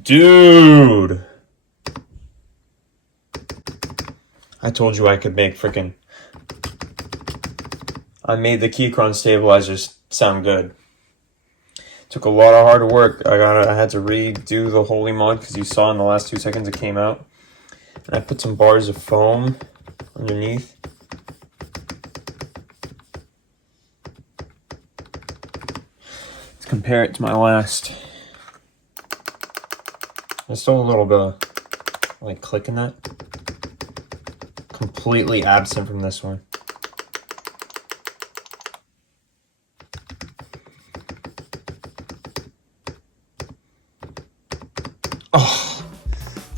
Dude! I told you I could make freaking... I made the Keychron stabilizers sound good. Took a lot of hard work. I had to redo the Holy mod because you saw in the last 2 seconds it came out. And I put some bars of foam underneath. Let's compare it to my last. There's still a little bit of like click in that. Completely absent from this one. Oh,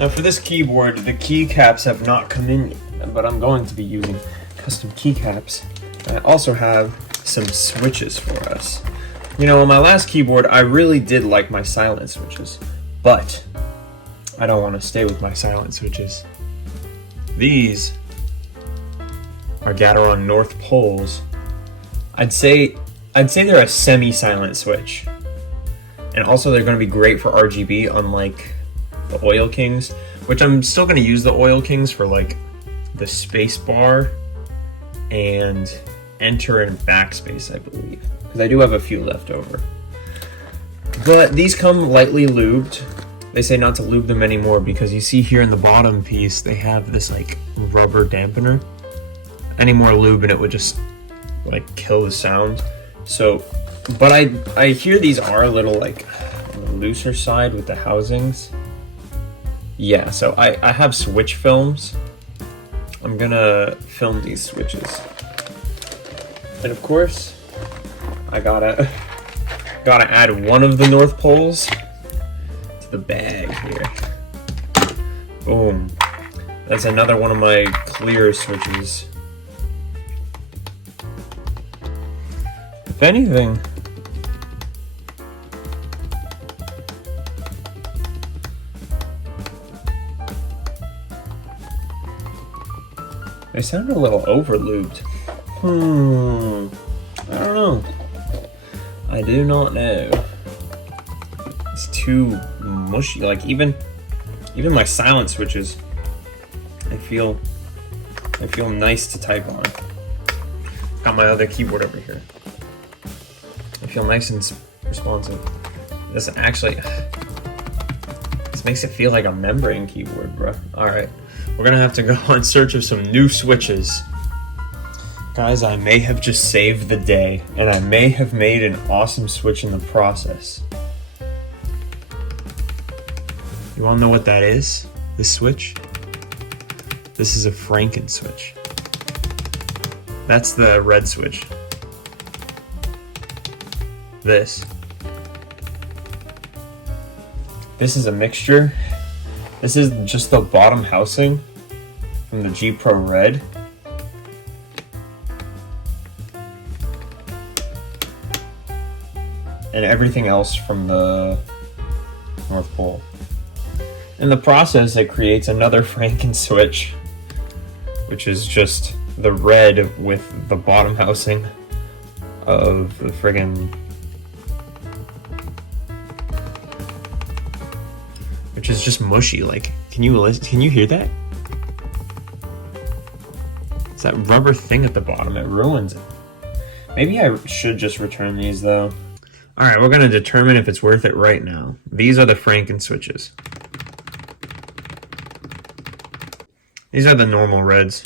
now for this keyboard, the keycaps have not come in yet, but I'm going to be using custom keycaps. I also have some switches for us. You know, on my last keyboard, I really did like my silent switches, but I don't want to stay with my silent switches. These are Gateron North Poles. I'd say they're a semi-silent switch. And also they're going to be great for RGB, unlike the Oil Kings, which I'm still going to use the Oil Kings for like the space bar and enter and backspace, I believe, because I do have a few left over. But these come lightly lubed. They say not to lube them anymore because you see here in the bottom piece they have this like rubber dampener. Any more lube and it would just like kill the sound. So, but I hear these are a little like on the looser side with the housings. Yeah, so I have switch films. I'm gonna film these switches. And of course, I gotta add one of the North Poles to the bag here. Boom. That's another one of my clear switches. If anything, they sound a little over-lubed. I don't know. I do not know. It's too mushy. Like even my silent switches, I feel nice to type on. Got my other keyboard over here. I feel nice and responsive. This makes it feel like a membrane keyboard, bro. All right. We're gonna have to go in search of some new switches. Guys, I may have just saved the day, and I may have made an awesome switch in the process. You wanna know what that is? This switch? This is a Franken switch. That's the red switch. This is a mixture. This is just the bottom housing from the G Pro Red. And everything else from the North Pole. In the process, it creates another Franken switch, which is just the red with the bottom housing of the friggin', which is just mushy. Like, can you hear that? It's that rubber thing at the bottom. It ruins it. Maybe I should just return these though. All right, we're gonna determine if it's worth it right now. These are the Franken switches. These are the normal reds.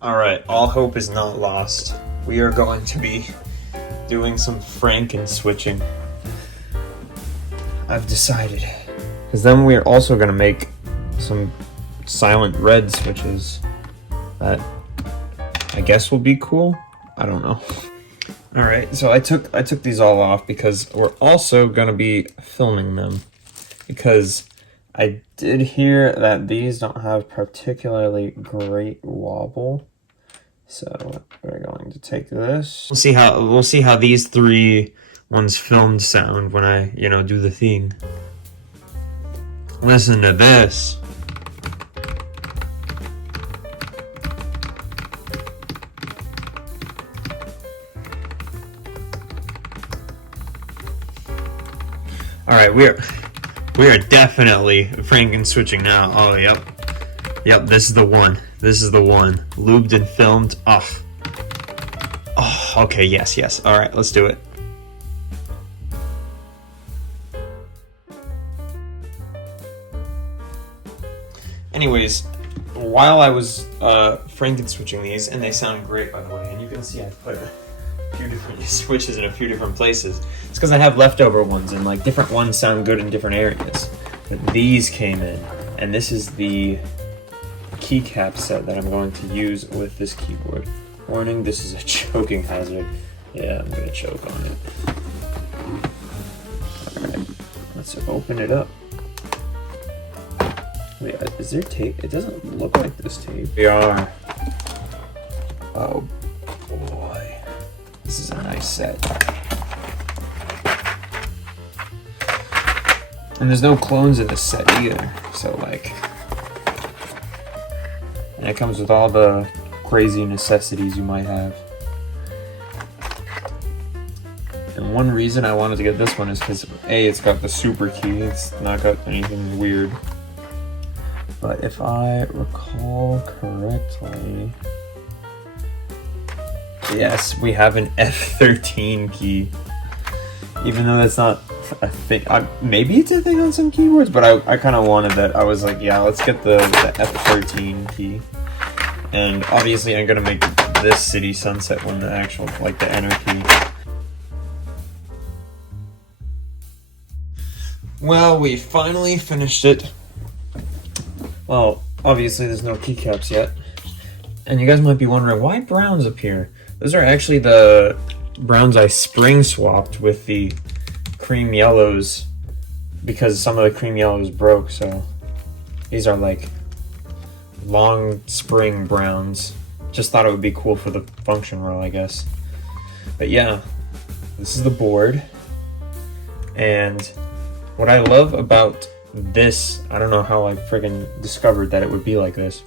All right, all hope is not lost. We are going to be doing some Franken switching. I've decided. Because then we're also going to make some silent red switches that I guess will be cool. I don't know. All right, so I took these all off because we're also going to be filming them. Because I did hear that these don't have particularly great wobble. So we're going to take this. We'll see how these three ones filmed sound when I, do the thing. Listen to this. Alright, we are definitely switching now. Oh, yep. Yep, this is the one. This is the one. Lubed and filmed. Oh. Oh, okay, yes, yes. Alright, let's do it. Anyways, while I was switching these, and they sound great by the way, and you can see I put a few different switches in a few different places. It's because I have leftover ones, and like different ones sound good in different areas. But these came in, and this is the keycap set that I'm going to use with this keyboard. Warning, this is a choking hazard. Yeah, I'm gonna choke on it. Alright, let's open it up. Wait, is there tape? It doesn't look like there's tape. We are. Oh boy. This is a nice set. And there's no clones in this set either. So like, and it comes with all the crazy necessities you might have. And one reason I wanted to get this one is because A, it's got the super key. It's not got anything weird. But if I recall correctly, yes, we have an F13 key. Even though that's not a thing. Maybe it's a thing on some keyboards, but I kind of wanted that. I was like, yeah, let's get the F13 key. And obviously I'm going to make this City Sunset one the actual, like the enter key. Well, we finally finished it. Well, obviously there's no keycaps yet. And you guys might be wondering, why browns appear? Those are actually the browns I spring swapped with the cream yellows because some of the cream yellows broke, so these are like long spring browns. Just thought it would be cool for the function roll, I guess. But yeah, this is the board. And what I love about this, I don't know how I friggin' discovered that it would be like this,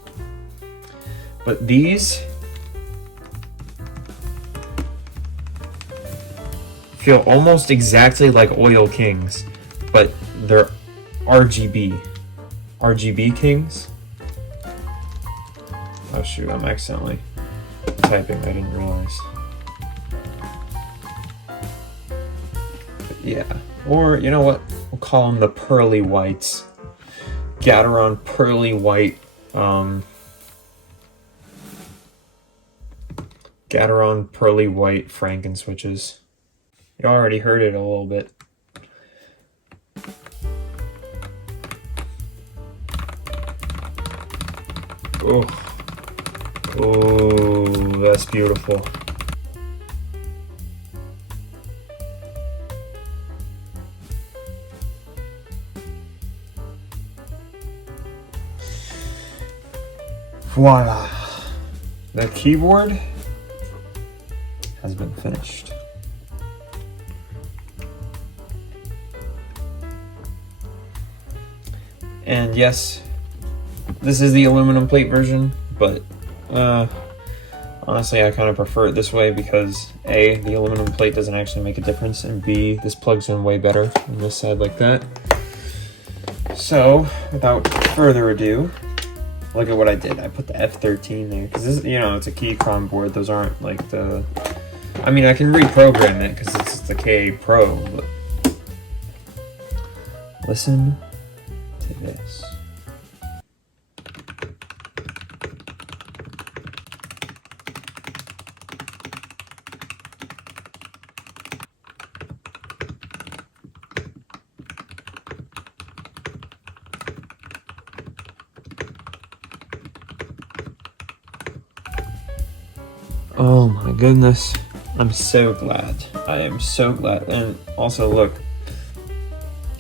but these feel almost exactly like Oil Kings, but they're RGB Kings. Oh shoot, I'm accidentally typing, I didn't realize. But yeah, or you know what? We'll call them the Pearly Whites. Gateron Pearly White. Gateron Pearly White FRANKSWITCHES. You already heard it a little bit. Oh, oh, that's beautiful. Voila! The keyboard has been finished. And yes, this is the aluminum plate version, but honestly I kind of prefer it this way because A, the aluminum plate doesn't actually make a difference, and B, this plugs in way better on this side like that. So, without further ado, look at what I did. I put the F13 there because this, you know, it's a Keychron board. Those aren't like the. I mean, I can reprogram it because it's the K8 Pro. But listen to this. Oh my goodness. I'm so glad. I am so glad. And also look,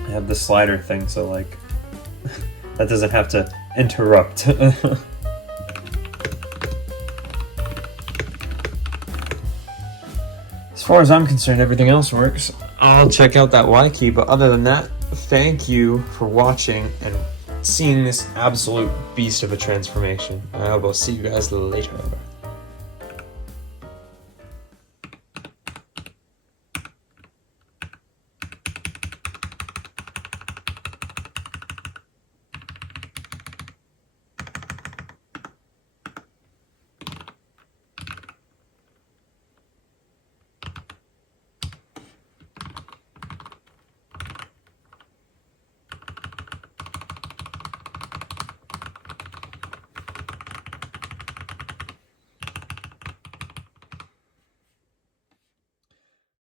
I have the slider thing, so like that doesn't have to interrupt. As far as I'm concerned, everything else works. I'll check out that Y key, but other than that, thank you for watching and seeing this absolute beast of a transformation. I will see you guys later.